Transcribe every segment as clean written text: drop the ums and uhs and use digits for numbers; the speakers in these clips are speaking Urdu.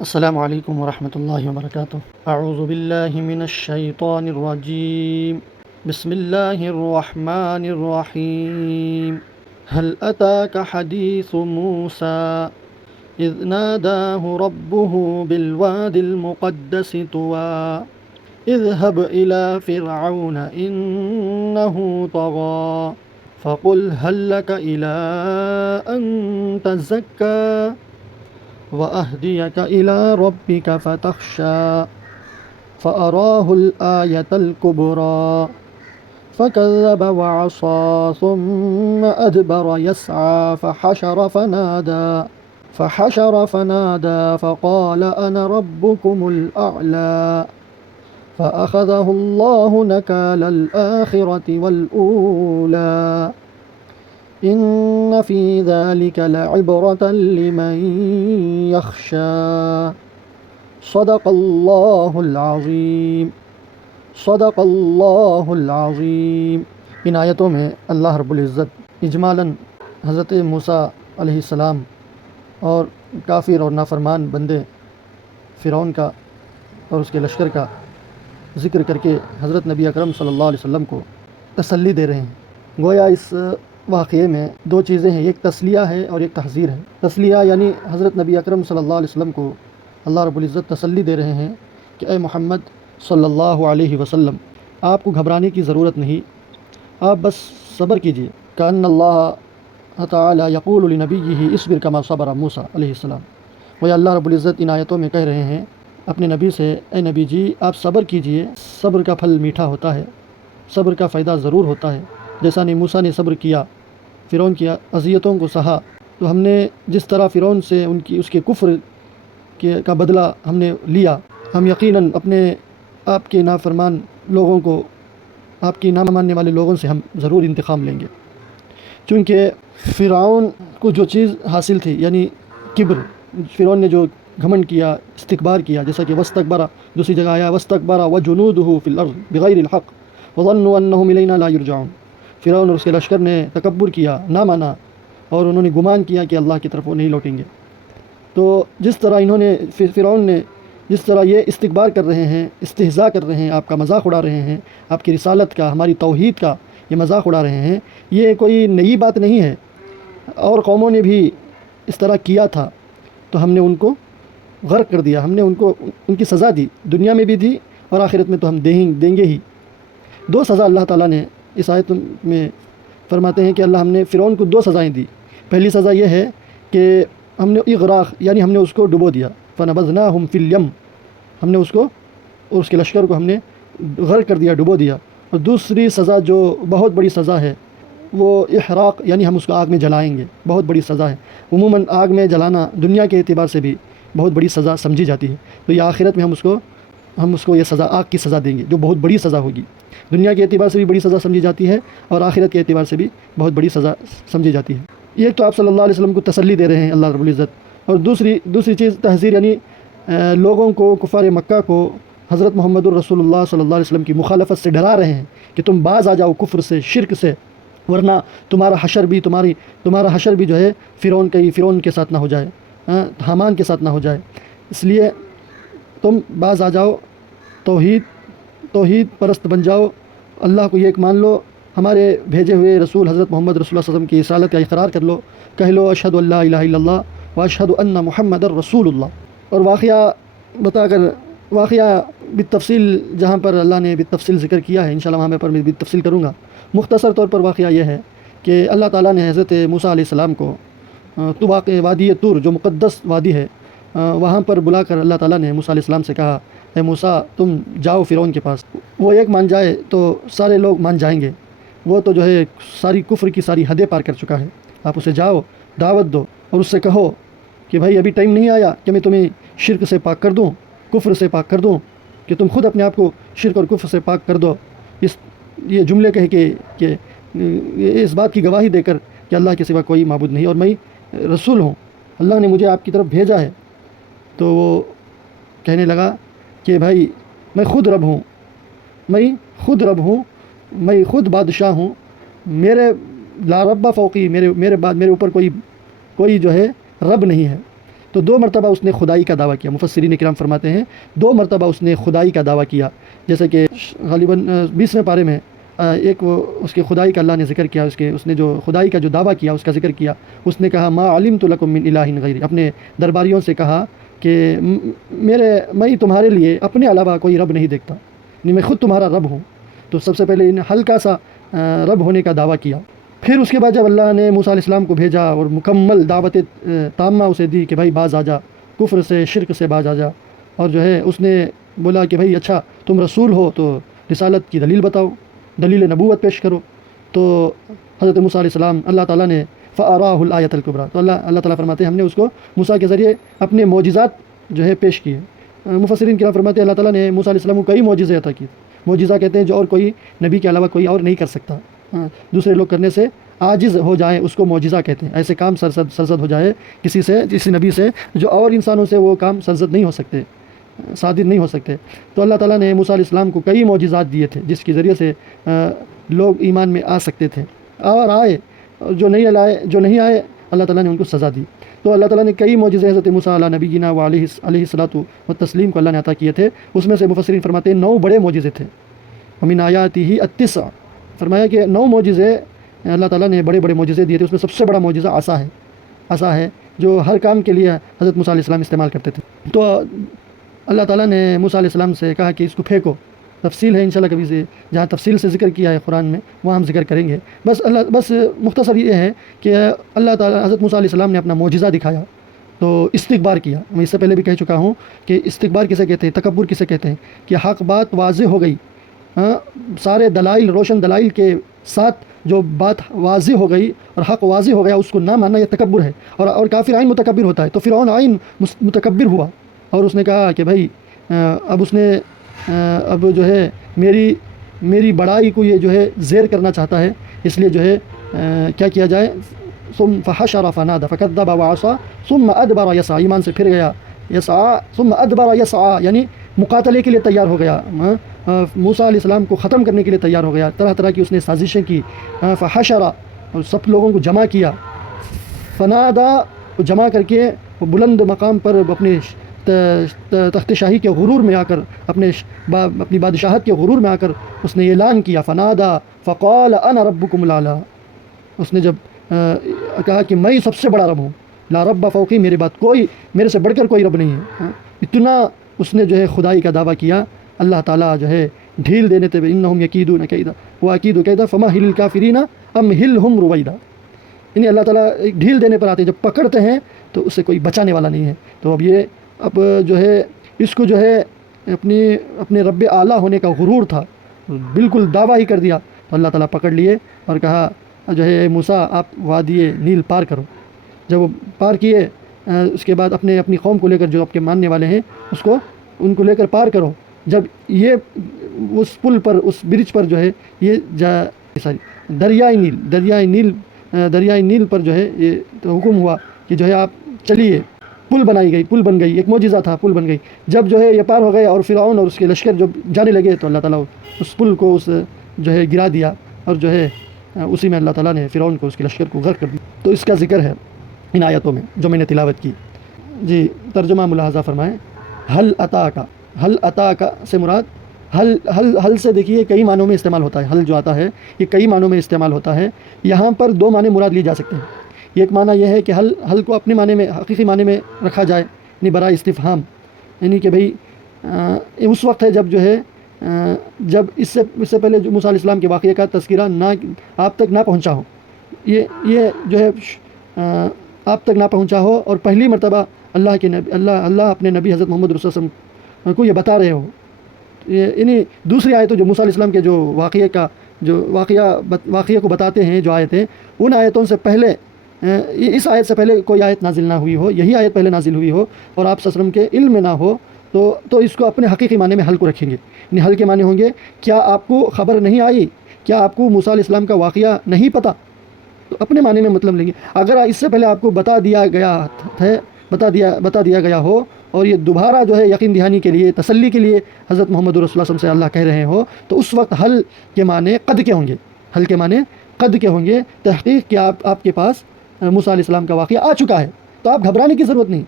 السلام علیکم ورحمۃ اللہ وبرکاتہ۔ اعوذ باللہ من الشیطان الرجیم، بسم اللہ الرحمن الرحیم۔ هل اتاک حدیث موسیٰ اذ ناداہ ربہ بالواد المقدس طویٰ اذهب إلى فرعون إنه طغى فقل هل لك إلى أن تزكى وأهديك إلى ربك فتخشى فأراه الآية الكبرى فكذب وعصى ثم أدبر يسعى فحشر فنادى فقال أنا ربكم الأعلى فأخذه الله نكال الآخرة والأولى إن في ذلك لعبرة لمن يخشى صدق اللہ العظیم، صدق اللہ العظیم۔ ان آیتوں میں اللہ رب العزت اجمالاً حضرت موسیٰ علیہ السلام اور کافر اور نافرمان بندے فرعون کا اور اس کے لشکر کا ذکر کر کے حضرت نبی اکرم صلی اللہ علیہ وسلم کو تسلی دے رہے ہیں۔ گویا اس واقعے میں دو چیزیں ہیں، ایک تسلیہ ہے اور ایک تحذیر ہے۔ تسلیہ یعنی حضرت نبی اکرم صلی اللہ علیہ وسلم کو اللہ رب العزت تسلی دے رہے ہیں کہ اے محمد صلی اللہ علیہ وسلم، آپ کو گھبرانے کی ضرورت نہیں، آپ بس صبر کیجیے۔ کأن اللہ تعالی یقول لنبیہ اصبر کما صبر موسیٰ علیہ السلام۔ وہ اللہ رب العزت ان آیتوں میں کہہ رہے ہیں اپنے نبی سے، اے نبی جی آپ صبر کیجیے، صبر کا پھل میٹھا ہوتا ہے، صبر کا فائدہ ضرور ہوتا ہے۔ جیسا موسیٰ نے صبر کیا، فرعون کی اذیتوں کو سہا، تو ہم نے جس طرح فرعون سے اس کے کفر کا بدلہ ہم نے لیا، ہم یقیناً اپنے آپ کے نافرمان لوگوں کو، آپ کی نہ ماننے والے لوگوں سے ہم ضرور انتقام لیں گے۔ چونکہ فرعون کو جو چیز حاصل تھی یعنی کبر، فرعون نے جو گھمنڈ کیا، استکبار کیا، جیسا کہ وستکبر، دوسری جگہ آیا وستکبر وجنودہ فی الارض بغیر الحق وظنوا انہم الینا لا یرجعون۔ فرعون اور اس کے لشکر نے تکبر کیا، نہ مانا، اور انہوں نے گمان کیا کہ اللہ کی طرف وہ نہیں لوٹیں گے۔ تو جس طرح فرعون نے جس طرح یہ استکبار کر رہے ہیں، استہزاء کر رہے ہیں، آپ کا مذاق اڑا رہے ہیں، آپ کی رسالت کا، ہماری توحید کا یہ مذاق اڑا رہے ہیں، یہ کوئی نئی بات نہیں ہے، اور قوموں نے بھی اس طرح کیا تھا، تو ہم نے ان کو غرق کر دیا، ہم نے ان کی سزا دی، دنیا میں بھی دی اور آخرت میں تو ہم دیں گے ہی۔ دو سزا اللہ تعالیٰ نے اس آیت میں فرماتے ہیں کہ ہم نے فرعون کو دو سزائیں دی۔ پہلی سزا یہ ہے کہ ہم نے اغراق یعنی ہم نے اس کو ڈبو دیا، فنبذناہم فی الیم، ہم نے اس کو اور اس کے لشکر کو ہم نے غرق کر دیا، ڈبو دیا۔ اور دوسری سزا جو بہت بڑی سزا ہے وہ احراق، یعنی ہم اس کو آگ میں جلائیں گے، بہت بڑی سزا ہے۔ عموماً آگ میں جلانا دنیا کے اعتبار سے بھی بہت بڑی سزا سمجھی جاتی ہے، تو یہ آخرت میں ہم اس کو یہ سزا، آگ کی سزا دیں گے جو بہت بڑی سزا ہوگی۔ دنیا کے اعتبار سے بھی بڑی سزا سمجھی جاتی ہے اور آخرت کے اعتبار سے بھی بہت بڑی سزا سمجھی جاتی ہے۔ یہ تو آپ صلی اللہ علیہ وسلم کو تسلی دے رہے ہیں اللہ رب العزت، اور دوسری چیز تحذیر، یعنی لوگوں کو، کفار مکہ کو حضرت محمد الرسول اللہ صلی اللہ علیہ وسلم کی مخالفت سے ڈرا رہے ہیں کہ تم باز آ جاؤ کفر سے، شرک سے، ورنہ تمہارا حشر بھی جو ہے فرعون کے ساتھ نہ ہو جائے، حامان کے ساتھ نہ ہو جائے، اس لیے تم باز آ جاؤ، توحید پرست بن جاؤ، اللہ کو ایک مان لو، ہمارے بھیجے ہوئے رسول حضرت محمد رسول اللہ صلی اللہ علیہ وسلم کی رسالت کا اقرار کر لو، کہہ لو اشہد ان لا الہ الا اللہ واشہد ان محمد الرسول اللہ۔ اور واقعہ بالتفصیل جہاں پر اللہ نے بالتفصیل ذکر کیا ہے، انشاءاللہ وہاں پر میں بالتفصیل کروں گا۔ مختصر طور پر واقعہ یہ ہے کہ اللہ تعالیٰ نے حضرت موسیٰ علیہ السلام کو وادی طور جو مقدس وادی ہے وہاں پر بلا کر اللہ تعالیٰ نے موسیٰ علیہ السلام سے کہا، اے موسیٰ تم جاؤ فرعون کے پاس، وہ ایک مان جائے تو سارے لوگ مان جائیں گے، وہ تو جو ہے ساری کفر کی ساری حدیں پار کر چکا ہے، آپ اسے جاؤ، دعوت دو اور اس سے کہو کہ بھائی ابھی ٹائم نہیں آیا کہ میں تمہیں شرک سے پاک کر دوں، کفر سے پاک کر دوں، کہ تم خود اپنے آپ کو شرک اور کفر سے پاک کر دو، یہ جملے کہہ کے کہ اس بات کی گواہی دے کر کہ اللہ کے سوا کوئی معبود نہیں اور میں رسول ہوں، اللہ نے مجھے آپ کی طرف بھیجا ہے۔ تو وہ کہنے لگا کہ بھائی میں خود رب ہوں، میں خود بادشاہ ہوں، لا رب فوقی، میرے بعد میرے اوپر کوئی جو ہے رب نہیں ہے۔ تو 2 مرتبہ اس نے خدائی کا دعویٰ کیا. مفسرین کرام فرماتے ہیں 2 مرتبہ اس نے خدائی کا دعویٰ کیا. جیسے کہ غالباً 20ویں پارے میں ایک وہ اس کے خدائی کا اللہ نے ذکر کیا. اس نے جو خدائی کا جو دعویٰ کیا اس کا ذکر کیا. اس نے کہا ما علمت لکم من الہ غیری، اپنے درباریوں سے کہا کہ میں تمہارے لیے اپنے علاوہ کوئی رب نہیں دیکھتا، یعنی میں خود تمہارا رب ہوں. تو سب سے پہلے ان ہلکا سا رب ہونے کا دعویٰ کیا. پھر اس کے بعد جب اللہ نے موسیٰ علیہ السلام کو بھیجا اور مکمل دعوت تامہ اسے دی کہ بھائی باز آ جا، کفر سے شرک سے باز آ جا، اور جو ہے اس نے بولا کہ بھائی اچھا تم رسول ہو تو رسالت کی دلیل بتاؤ، دلیل نبوت پیش کرو. تو حضرت موسیٰ علیہ السلام اللہ تعالیٰ نے فَأَرَاهُ الْآيَةَ الْكُبْرَى، تو اللہ تعالیٰ فرماتے ہیں ہم نے اس کو موسیٰ کے ذریعے اپنے معجزات جو ہے پیش کیے. مفسرین کرام فرماتے ہیں اللہ تعالیٰ نے موسیٰ علیہ السلام کو کئی معجزے عطا کیے. معجزہ کہتے ہیں جو اور کوئی نبی کے علاوہ کوئی اور نہیں کر سکتا، دوسرے لوگ کرنے سے عاجز ہو جائیں اس کو معجزہ کہتے ہیں. ایسے کام سرزد ہو جائے کسی نبی سے جو اور انسانوں سے وہ کام سرزد نہیں ہو سکتے، صادر نہیں ہو سکتے. تو اللہ تعالیٰ نے موسیٰ علیہ السلام کو کئی معجزات دیے تھے جس کے ذریعے سے لوگ ایمان میں آ سکتے تھے، اور آئے. جو نہیں آئے اللہ تعالیٰ نے ان کو سزا دی. تو اللہ تعالیٰ نے کئی معجزے حضرت موسیٰ علیہ نبینا و علیہ الصلاۃ والتسلیم کو اللہ نے عطا کیے تھے. اس میں سے مفسرین فرماتے ہیں 9 بڑے معجزے تھے. ومن آیاتہ التسع، فرمایا کہ 9 معجزے اللہ تعالیٰ نے بڑے معجزے دیے تھے. اس میں سب سے بڑا معجزہ عصا ہے جو ہر کام کے لیے حضرت موسیٰ علیہ السلام استعمال کرتے تھے. تو اللہ تعالیٰ نے موسیٰ علیہ السلام سے کہا کہ اس کو پھینکو. تفصیل ہے انشاءاللہ کبھی سے جہاں تفصیل سے ذکر کیا ہے قرآن میں وہاں ہم ذکر کریں گے. بس مختصر یہ ہے کہ اللہ تعالیٰ حضرت موسیٰ علیہ السلام نے اپنا معجزہ دکھایا تو استکبار کیا. میں اس سے پہلے بھی کہہ چکا ہوں کہ استکبار کسے کہتے ہیں، تکبر کسے کہتے ہیں، کہ حق بات واضح ہو گئی، سارے دلائل روشن دلائل کے ساتھ جو بات واضح ہو گئی اور حق واضح ہو گیا اس کو نہ ماننا، یہ تکبر ہے. اور کافر عین متکبر ہوتا ہے. تو فرعون عین متکبر ہوا اور اس نے کہا کہ بھائی اب جو ہے میری بڑائی کو یہ جو ہے زیر کرنا چاہتا ہے، اس لیے جو ہے کیا کیا جائے. ثم فحشر فنادى فكذب وعصى ثم ادبر يسعى، ایمان سے پھر گیا، يسعى ثم ادبر يسعى یعنی مقاتلے کے لیے تیار ہو گیا، موسیٰ علیہ السلام کو ختم کرنے کے لیے تیار ہو گیا. طرح طرح کی اس نے سازشیں کی. فحشر، اور سب لوگوں کو جمع کیا. فنادى، جمع کر کے وہ بلند مقام پر اپنے تخت شاہی کے غرور میں آ کر، اپنی بادشاہت کے غرور میں آ کر اس نے اعلان کیا. فنادى فقال انا ربكم الاعلى، اس نے جب کہا کہ میں سب سے بڑا رب ہوں، لا رب فوقی، میرے سے بڑھ کر کوئی رب نہیں ہے. اتنا اس نے جو ہے خدائی کا دعویٰ کیا. اللہ تعالیٰ جو ہے ڈھیل دینے تھے، انہم یکیدون کیدا واکید کیدا فمہل الکافرین امہلہم رویدا، یعنی اللہ تعالیٰ ایک ڈھیل دینے پر آتے ہیں، جب پکڑتے ہیں تو اسے کوئی بچانے والا نہیں ہے. تو اب جو ہے اس کو جو ہے اپنے رب اعلیٰ ہونے کا غرور تھا، بالکل دعویٰ ہی کر دیا. تو اللہ تعالیٰ پکڑ لیے اور کہا جو ہے موسیٰ آپ وادی نیل پار کرو. جب وہ پار کیے اس کے بعد اپنی قوم کو لے کر، جو آپ کے ماننے والے ہیں ان کو لے کر پار کرو. جب یہ اس پل پر، اس برج پر جو ہے یہ دریائے نیل پر جو ہے یہ حکم ہوا کہ جو ہے آپ چلیے. پل بن گئی، ایک معجزہ تھا، پل بن گئی. جب جو ہے یہ پار ہو گئے اور فرعون اور اس کے لشکر جو جانے لگے تو اللہ تعالیٰ اس پل کو جو ہے گرا دیا، اور جو ہے اسی میں اللہ تعالیٰ نے فرعون کو، اس کے لشکر کو غرق کر دیا. تو اس کا ذکر ہے ان آیتوں میں جو میں نے تلاوت کی. جی ترجمہ ملاحظہ فرمائیں. حل عطا کا سے مراد حل سے دیکھیے کئی معنوں میں استعمال ہوتا ہے. حل جو آتا ہے یہ کئی معنوں میں استعمال ہوتا ہے. یہاں پر 2 معنی مراد لی جا سکتے ہیں. ایک معنی یہ ہے کہ حل کو اپنے معنی میں، حقیقی معنی میں رکھا جائے، یعنی برائے استفہام، یعنی کہ بھئی اس وقت ہے جب اس سے پہلے جو موسیٰ علیہ السلام کے واقعے کا تذکرہ آپ تک نہ پہنچا ہو، یہ جو ہے آپ تک نہ پہنچا ہو، اور پہلی مرتبہ اللہ اپنے نبی حضرت محمد رسول اللہ علیہ وسلم کو یہ بتا رہے ہو. یعنی دوسری آیتوں جو موسیٰ علیہ السلام کے جو واقعے کو بتاتے ہیں جو آیتیں، ان آیتوں سے پہلے، اس آیت سے پہلے کوئی آیت نازل نہ ہوئی ہو، یہی آیت پہلے نازل ہوئی ہو اور آپ صلی اللہ علیہ وسلم کے علم میں نہ ہو تو اس کو اپنے حقیقی معنی میں حل کو رکھیں گے. یعنی حل کے معنی ہوں گے کیا آپ کو خبر نہیں آئی، کیا آپ کو موسیٰ علیہ السلام کا واقعہ نہیں پتہ، تو اپنے معنی میں مطلب لیں گے. اگر اس سے پہلے آپ کو بتا دیا گیا ہو اور یہ دوبارہ جو ہے یقین دہانی کے لیے، تسلی کے لیے حضرت محمد رسول اللہ صلی اللہ علیہ وسلم سے اللہ کہہ رہے ہو، تو اس وقت حل کے معنی قد کے ہوں گے. حل کے معنی قد کے ہوں گے، تحقیق کہ آپ کے پاس موسیٰ علیہ السلام کا واقعہ آ چکا ہے، تو آپ گھبرانے کی ضرورت نہیں.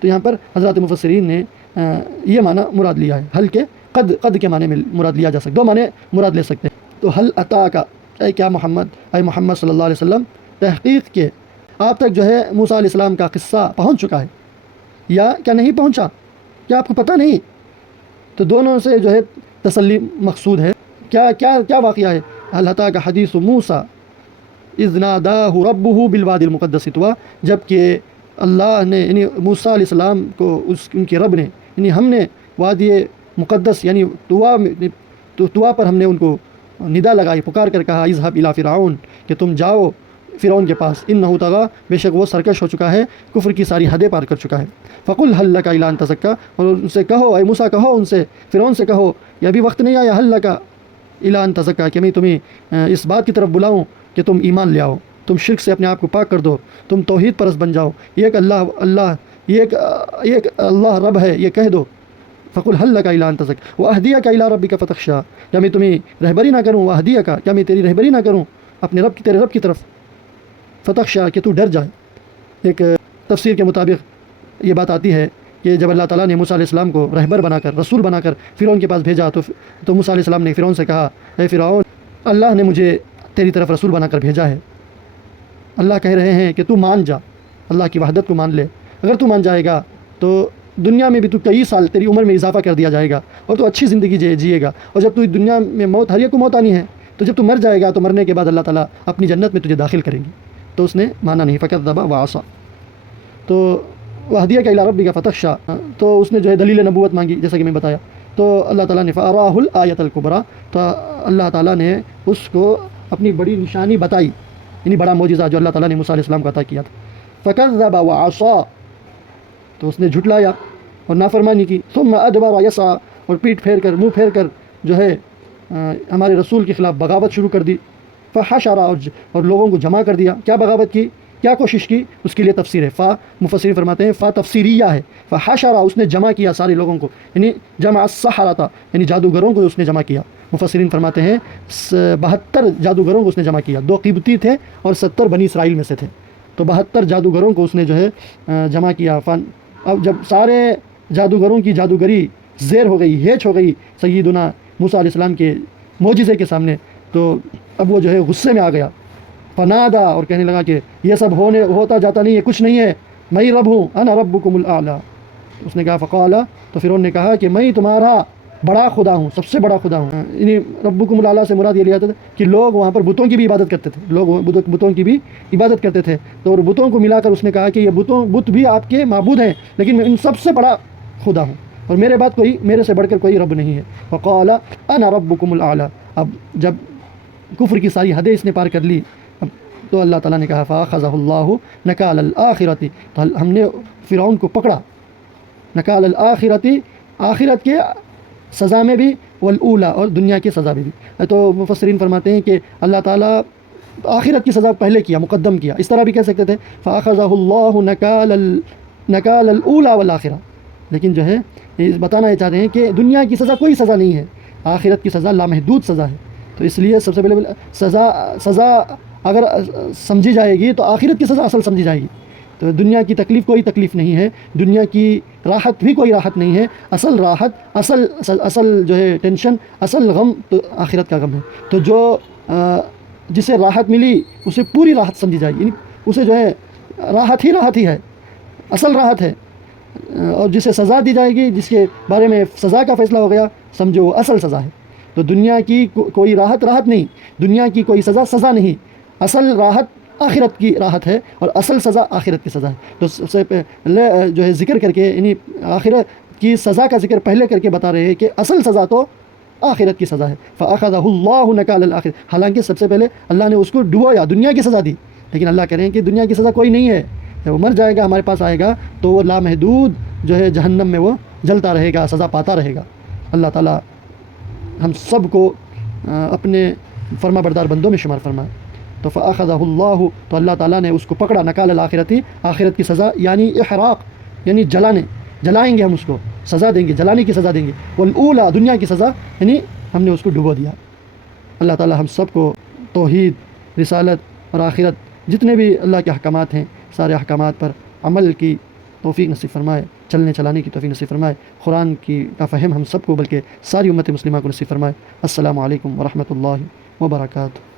تو یہاں پر حضرات مفسرین نے یہ معنی مراد لیا ہے، حل کے قد کے معنی میں مراد لیا جا سکتا، دو معنی مراد لے سکتے ہیں۔ تو حل عطا کا، اے کیا محمد، اے محمد صلی اللہ علیہ وسلم، تحقیق کے آپ تک جو ہے موسیٰ علیہ السلام کا قصہ پہنچ چکا ہے یا کیا نہیں پہنچا، کیا آپ کو پتہ نہیں؟ تو دونوں سے جو ہے تسلی مقصود ہے۔ کیا کیا کیا واقعہ ہے؟ حل عطا کا حدیث موسیٰ اذ ناداہ ربہ بالوادی المقدس طویٰ، جب کہ اللہ نے یعنی موسیٰ علیہ السلام کو ان کے رب نے یعنی ہم نے وادی مقدس یعنی طویٰ پر ہم نے ان کو ندا لگائی، پکار کر کہا اذهب الی فرعون، کہ تم جاؤ فرعون کے پاس، انہ طغیٰ، بے شک وہ سرکش ہو چکا ہے، کفر کی ساری حدیں پار کر چکا ہے۔ فقل هل لک الی ان تزکی، اور ان سے کہو، اے موسیٰ کہو ان سے، فرعون سے کہو، یہ ابھی وقت نہیں آیا، هل لک الی ان تزکی، کہ میں تمہیں اس بات کی طرف بلاؤں کہ تم ایمان لے آؤ، تم شرک سے اپنے آپ کو پاک کر دو، تم توحید پرست بن جاؤ، ایک اللہ رب ہے یہ کہہ دو۔ فقل هل لک الی ان تزکی واہدیک الی ربک فتخشی، کیا میں تمہیں رہبری نہ کروں، واہدیک، کیا میں تیری رہبری نہ کروں اپنے تیرے رب کی طرف، فتخشی، کہ تو ڈر جائے۔ ایک تفسیر کے مطابق یہ بات آتی ہے کہ جب اللہ تعالیٰ نے موسیٰ علیہ السلام کو رہبر بنا کر، رسول بنا کر فرعون کے پاس بھیجا، تو موسیٰ علیہ السلام نے فرعون سے کہا، اے فرعون، اللہ نے مجھے تیری طرف رسول بنا کر بھیجا ہے، اللہ کہہ رہے ہیں کہ تو مان جا، اللہ کی وحدت کو مان لے، اگر تو مان جائے گا تو دنیا میں بھی تو کئی سال تیری عمر میں اضافہ کر دیا جائے گا اور تو اچھی زندگی جیے گا، اور جب تو دنیا میں موت، ہر ایک کو موت آنی ہے، تو جب تو مر جائے گا تو مرنے کے بعد اللہ تعالیٰ اپنی جنت میں تجھے داخل کریں گے۔ تو اس نے مانا نہیں، فکذب وعصی، تو واہدیک الی ربک فتخشی، تو اس نے جو ہے دلیل نبوت مانگی، جیسا کہ میں بتایا، تو اللہ تعالیٰ نے فاراہ الآیۃ الکبریٰ، تو اللہ تعالیٰ نے اس کو اپنی بڑی نشانی بتائی، یعنی بڑا معجزہ جو اللہ تعالیٰ نے موسیٰ علیہ السلام کو عطا کیا تھا۔ فکذب وعصی، تو اس نے جھٹلایا اور نافرمانی کی، ثم ادبر یسعی، اور پیٹ پھیر کر، منہ پھیر کر جو ہے ہمارے رسول کے خلاف بغاوت شروع کر دی۔ فحشر، اور لوگوں کو جمع کر دیا۔ کیا بغاوت کی، کیا کوشش کی، اس کے لیے تفسیر ہے، فا مفسرین فرماتے ہیں فا تفسیریہ ہے، فحشر، اس نے جمع کیا سارے لوگوں کو، یعنی جمع السحرۃ، یعنی جادوگروں کو اس نے جمع کیا۔ مفسرین فرماتے ہیں 72 جادوگروں کو اس نے جمع کیا، 2 قبطی تھے اور 70 بنی اسرائیل میں سے تھے، تو 72 جادوگروں کو اس نے جو ہے جمع کیا۔ اب جب سارے جادوگروں کی جادوگری زیر ہو گئی، ہیچ ہو گئی سیدنا موسیٰ علیہ السلام کے معجزے کے سامنے، تو اب وہ جو ہے غصے میں آ گیا، فنادا، اور کہنے لگا کہ یہ سب ہوتا جاتا نہیں ہے، کچھ نہیں ہے، میں ہی رب ہوں، انا ربکم الاعلی۔ اس نے کہا فقال، تو پھر انہوں نے کہا کہ میں تمہارا بڑا خدا ہوں، سب سے بڑا خدا ہوں۔ یعنی ربکم الاعلی سے مراد یہ لیا تھا کہ لوگ وہاں پر بتوں کی بھی عبادت کرتے تھے، لوگ بتوں کی بھی عبادت کرتے تھے، تو اور بتوں کو ملا کر اس نے کہا کہ یہ بت بھی آپ کے معبود ہیں، لیکن میں ان سب سے بڑا خدا ہوں، اور میرے بعد میرے سے بڑھ کر کوئی رب نہیں ہے۔ فقال انا ربکم الاعلی، اب جب کفر کی ساری حدیں اس نے پار کر لی، تو اللہ تعالیٰ نے کہا فاخذہ اللہ نکال الآخرۃ، تو ہم نے فرعون کو پکڑا، نکال الآخرۃ، آخرت کے سزا میں بھی، والاولی، اور دنیا کی سزا میں بھی۔ تو مفسرین فرماتے ہیں کہ اللہ تعالیٰ آخرت کی سزا پہلے کیا، مقدم کیا، اس طرح بھی کہہ سکتے تھے فاخذہ اللہ نکال الاولی والآخرہ، لیکن جو ہے بتانا یہ چاہتے ہیں کہ دنیا کی سزا کوئی سزا نہیں ہے، آخرت کی سزا لامحدود سزا ہے، تو اس لیے سب سے پہلے سزا اگر سمجھی جائے گی تو آخرت کی سزا اصل سمجھی جائے گی، تو دنیا کی تکلیف کوئی تکلیف نہیں ہے، دنیا کی راحت بھی کوئی راحت نہیں ہے، اصل راحت، اصل جو ہے ٹینشن، اصل غم تو آخرت کا غم ہے۔ تو جو جسے راحت ملی اسے پوری راحت سمجھی جائے گی، یعنی اسے جو ہے راحت ہی ہے، اصل راحت ہے، اور جسے سزا دی جائے گی، جس کے بارے میں سزا کا فیصلہ ہو گیا، سمجھو وہ اصل سزا ہے۔ تو دنیا کی کوئی راحت نہیں، دنیا کی کوئی سزا نہیں، اصل راحت آخرت کی راحت ہے، اور اصل سزا آخرت کی سزا ہے۔ تو سب سے پہلے جو ہے ذکر کر کے، یعنی آخرت کی سزا کا ذکر پہلے کر کے بتا رہے ہیں کہ اصل سزا تو آخرت کی سزا ہے۔ فأخذہ اللہ نکال الآخرۃ، حالانکہ سب سے پہلے اللہ نے اس کو ڈبویا، دنیا کی سزا دی، لیکن اللہ کہہ رہے ہیں کہ دنیا کی سزا کوئی نہیں ہے، جب وہ مر جائے گا، ہمارے پاس آئے گا، تو وہ لامحدود جو ہے جہنم میں وہ جلتا رہے گا، سزا پاتا رہے گا۔ اللہ تعالیٰ ہم سب کو اپنے فرما بردار بندوں میں شمار فرمائے۔ تو فأخذہ اللہ، تو اللہ تعالیٰ نے اس کو پکڑا، نکال الآخرۃ، آخرت کی سزا، یعنی احراق، یعنی جلائیں گے ہم اس کو، سزا دیں گے، جلانے کی سزا دیں گے، والاولی، دنیا کی سزا، یعنی ہم نے اس کو ڈبو دیا۔ اللہ تعالیٰ ہم سب کو توحید، رسالت اور آخرت، جتنے بھی اللہ کے احکامات ہیں، سارے احکامات پر عمل کی توفیق نصیب فرمائے، چلنے چلانے کی توفیق نصیب فرمائے، قرآن کا فہم ہم سب کو بلکہ ساری امت مسلمہ کو نصیب فرمائے۔ السلام علیکم ورحمۃ اللہ وبرکاتہ۔